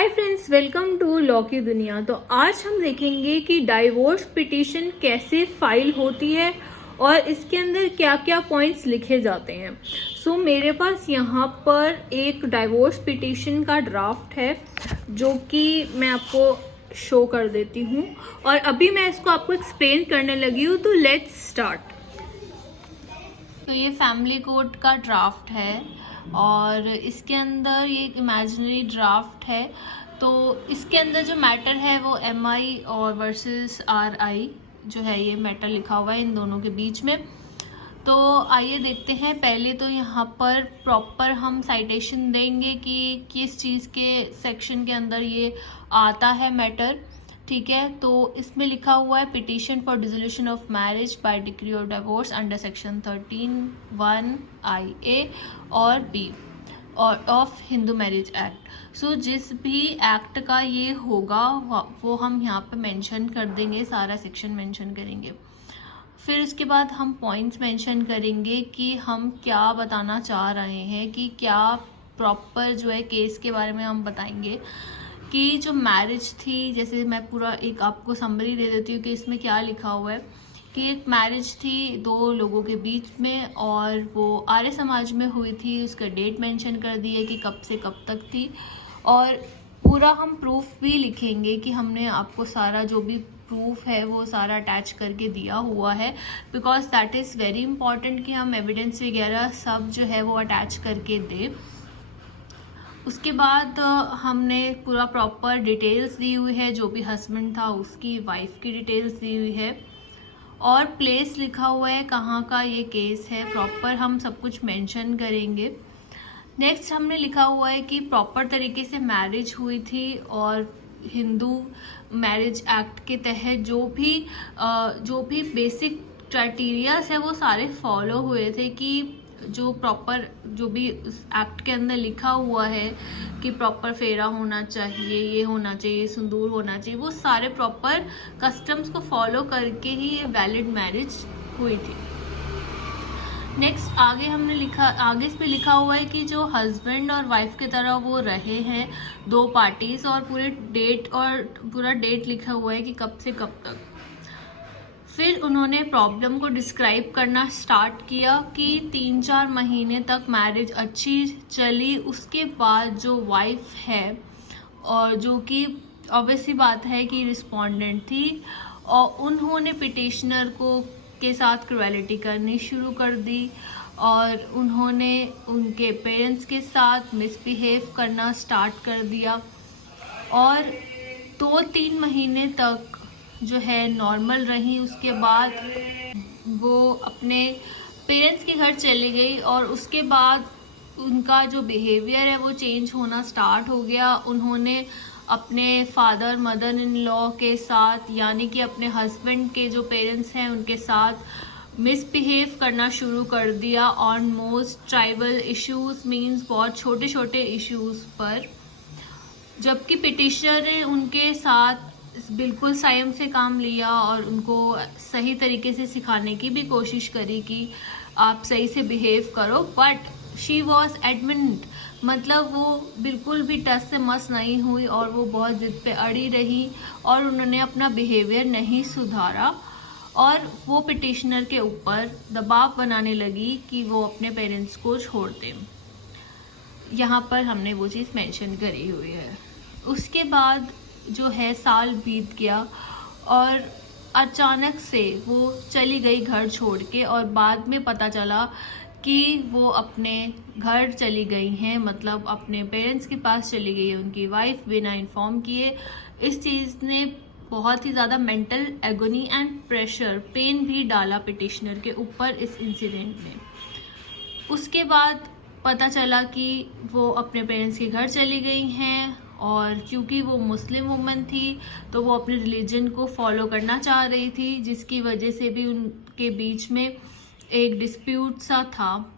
Hi friends, welcome to law की दुनिया। तो आज हम देखेंगे कि डाइवोर्स पिटीशन कैसे फाइल होती है और इसके अंदर क्या क्या पॉइंट्स लिखे जाते हैं। सो मेरे पास यहाँ पर एक डाइवोर्स पिटीशन का ड्राफ्ट है जो कि मैं आपको शो कर देती हूँ और अभी मैं इसको आपको एक्सप्लेन करने लगी हूँ। तो लेट्स स्टार्ट। तो ये फैमिली कोर्ट का ड्राफ्ट है और इसके अंदर ये एक इमेजिनरी ड्राफ्ट है। तो इसके अंदर जो मैटर है वो MI और वर्सेस RI जो है, ये मैटर लिखा हुआ है इन दोनों के बीच में। तो आइए देखते हैं। पहले तो यहाँ पर प्रॉपर हम साइटेशन देंगे कि किस चीज़ के सेक्शन के अंदर ये आता है मैटर, ठीक है। तो इसमें लिखा हुआ है petition for dissolution of marriage by decree और डिवोर्स अंडर सेक्शन 13(1)(IA) और B और ऑफ हिंदू मैरिज एक्ट। सो जिस भी एक्ट का ये होगा वो हम यहाँ पे मेंशन कर देंगे, सारा सेक्शन मेंशन करेंगे। फिर उसके बाद हम पॉइंट्स मेंशन करेंगे कि हम क्या बताना चाह रहे हैं, कि क्या प्रॉपर जो है केस के बारे में हम बताएंगे कि जो मैरिज थी, जैसे मैं पूरा एक आपको समरी दे देती हूँ कि इसमें क्या लिखा हुआ है कि एक मैरिज थी दो लोगों के बीच में और वो आर्य समाज में हुई थी। उसका डेट मेंशन कर दी है कि कब से कब तक थी और पूरा हम प्रूफ भी लिखेंगे कि हमने आपको सारा जो भी प्रूफ है वो सारा अटैच करके दिया हुआ है, because that is very important कि हम एविडेंस वगैरह सब जो है वो अटैच करके दें। उसके बाद हमने पूरा प्रॉपर डिटेल्स दी हुई है, जो भी हस्बैंड था उसकी वाइफ की डिटेल्स दी हुई है और प्लेस लिखा हुआ है कहाँ का ये केस है, प्रॉपर हम सब कुछ मेंशन करेंगे। नेक्स्ट हमने लिखा हुआ है कि प्रॉपर तरीके से मैरिज हुई थी और हिंदू मैरिज एक्ट के तहत जो भी बेसिक क्राइटेरियाज है वो सारे फॉलो हुए थे, कि जो प्रॉपर जो भी उस एक्ट के अंदर लिखा हुआ है कि प्रॉपर फेरा होना चाहिए, ये होना चाहिए, सिंदूर होना चाहिए, वो सारे प्रॉपर कस्टम्स को फॉलो करके ही ये वैलिड मैरिज हुई थी। नेक्स्ट आगे इस पे लिखा हुआ है कि जो हस्बैंड और वाइफ की तरह वो रहे हैं दो पार्टीज और पूरा डेट लिखा हुआ है कि कब से कब तक। फिर उन्होंने प्रॉब्लम को डिस्क्राइब करना स्टार्ट किया कि 3-4 महीने तक मैरिज अच्छी चली। उसके बाद जो वाइफ है और जो कि ऑब्वियसली बात है कि रिस्पोंडेंट थी और उन्होंने पिटिशनर के साथ क्रुएलिटी करनी शुरू कर दी और उन्होंने उनके पेरेंट्स के साथ मिसबिहेव करना स्टार्ट कर दिया और 2-3 महीने तक जो है नॉर्मल रही। उसके बाद वो अपने पेरेंट्स के घर चली गई और उसके बाद उनका जो बिहेवियर है वो चेंज होना स्टार्ट हो गया। उन्होंने अपने फादर मदर इन लॉ के साथ, यानी कि अपने हस्बैंड के जो पेरेंट्स हैं उनके साथ मिसबिहेव करना शुरू कर दिया on most tribal issues, means बहुत छोटे छोटे इश्यूज पर, जबकि पिटिशनर ने उनके साथ बिल्कुल संयम से काम लिया और उनको सही तरीके से सिखाने की भी कोशिश करी कि आप सही से बिहेव करो, बट शी वॉज एडमेंट, मतलब वो बिल्कुल भी टस से मस नहीं हुई और वो बहुत जिद पे अड़ी रही और उन्होंने अपना बिहेवियर नहीं सुधारा और वो पिटिशनर के ऊपर दबाव बनाने लगी कि वो अपने पेरेंट्स को छोड़ दें। यहाँ पर हमने वो चीज़ मेंशन करी हुई है। उसके बाद जो है साल बीत गया और अचानक से वो चली गई घर छोड़ के और बाद में पता चला कि वो अपने घर चली गई हैं, मतलब अपने पेरेंट्स के पास चली गई है उनकी वाइफ बिना इन्फॉर्म किए। इस चीज़ ने बहुत ही ज़्यादा mental agony and pressure, pain भी डाला पिटिशनर के ऊपर इस इंसिडेंट में। उसके बाद पता चला कि वो अपने पेरेंट्स के घर चली गई हैं और क्योंकि वो मुस्लिम वुमन थी तो वो अपने रिलीजन को फॉलो करना चाह रही थी, जिसकी वजह से भी उनके बीच में एक डिस्प्यूट सा था।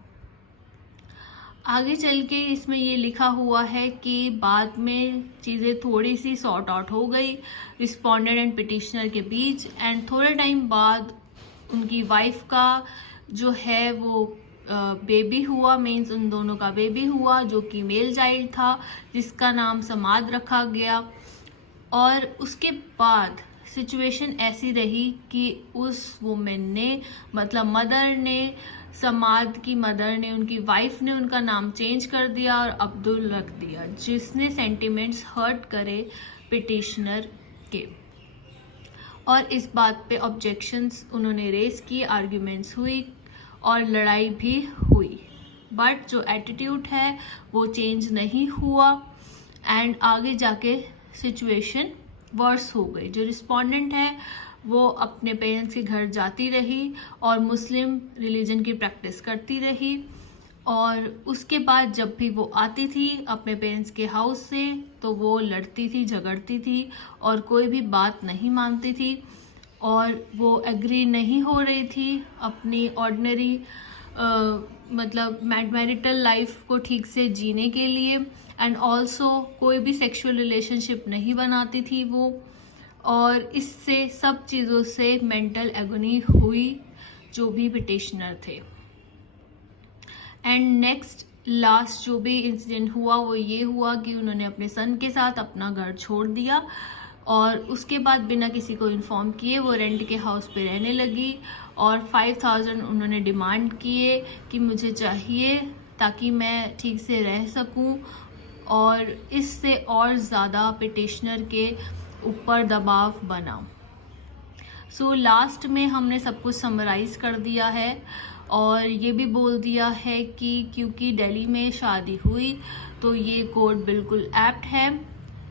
आगे चल के इसमें ये लिखा हुआ है कि बाद में चीज़ें थोड़ी सी सॉर्ट आउट हो गई रिस्पोंडेंट एंड पिटिशनर के बीच, एंड थोड़े टाइम बाद उनकी वाइफ का जो है वो बेबी हुआ, मीन्स उन दोनों का बेबी हुआ जो कि मेल चाइल्ड था, जिसका नाम समाद रखा गया। और उसके बाद सिचुएशन ऐसी रही कि उस वुमेन ने, मतलब मदर ने, समाद की मदर ने, उनकी वाइफ ने उनका नाम चेंज कर दिया और अब्दुल रख दिया, जिसने सेंटिमेंट्स हर्ट करे पिटिशनर के। और इस बात पे ऑब्जेक्शंस उन्होंने रेस किए, आर्ग्यूमेंट्स हुई और लड़ाई भी हुई, बट जो एटीट्यूड है वो चेंज नहीं हुआ एंड आगे जाके सिचुएशन वर्स हो गई। जो रिस्पोंडेंट है वो अपने पेरेंट्स के घर जाती रही और मुस्लिम रिलीजन की प्रैक्टिस करती रही, और उसके बाद जब भी वो आती थी अपने पेरेंट्स के हाउस से तो वो लड़ती थी, झगड़ती थी और कोई भी बात नहीं मानती थी, और वो एग्री नहीं हो रही थी अपनी ऑर्डिनरी मतलब मैरिटल लाइफ को ठीक से जीने के लिए, एंड ऑल्सो कोई भी सेक्सुअल रिलेशनशिप नहीं बनाती थी वो, और इससे सब चीज़ों से मेंटल एगोनी हुई जो भी पिटिशनर थे। एंड नेक्स्ट लास्ट जो भी इंसिडेंट हुआ वो ये हुआ कि उन्होंने अपने सन के साथ अपना घर छोड़ दिया और उसके बाद बिना किसी को इन्फॉर्म किए वो रेंट के हाउस पे रहने लगी, और 5000 उन्होंने डिमांड किए कि मुझे चाहिए ताकि मैं ठीक से रह सकूं, और इससे और ज़्यादा पिटिशनर के ऊपर दबाव बना। सो लास्ट में हमने सब कुछ समराइज़ कर दिया है और ये भी बोल दिया है कि क्योंकि दिल्ली में शादी हुई तो ये कोर्ट बिल्कुल एप्ट है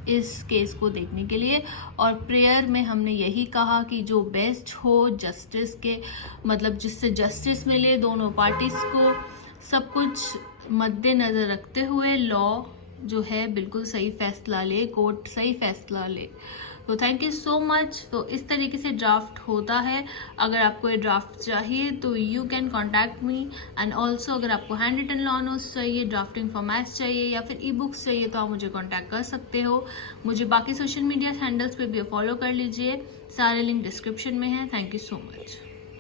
इस केस को देखने के लिए, और प्रेयर में हमने यही कहा कि जो बेस्ट हो जस्टिस के, मतलब जिससे जस्टिस मिले दोनों पार्टीज को, सब कुछ मद्देनज़र रखते हुए लॉ जो है बिल्कुल सही फैसला ले, कोर्ट सही फैसला ले। तो थैंक यू सो मच। तो इस तरीके से ड्राफ्ट होता है। अगर आपको ये ड्राफ्ट चाहिए तो you can contact me, and also अगर आपको हैंड रिटन लॉ नोट्स चाहिए, ड्राफ्टिंग फॉर्मेट्स चाहिए या फिर ई बुक्स चाहिए तो आप मुझे कॉन्टैक्ट कर सकते हो। मुझे बाकी सोशल मीडिया हैंडल्स पे भी फॉलो कर लीजिए, सारे लिंक डिस्क्रिप्शन में है। Thank you so much.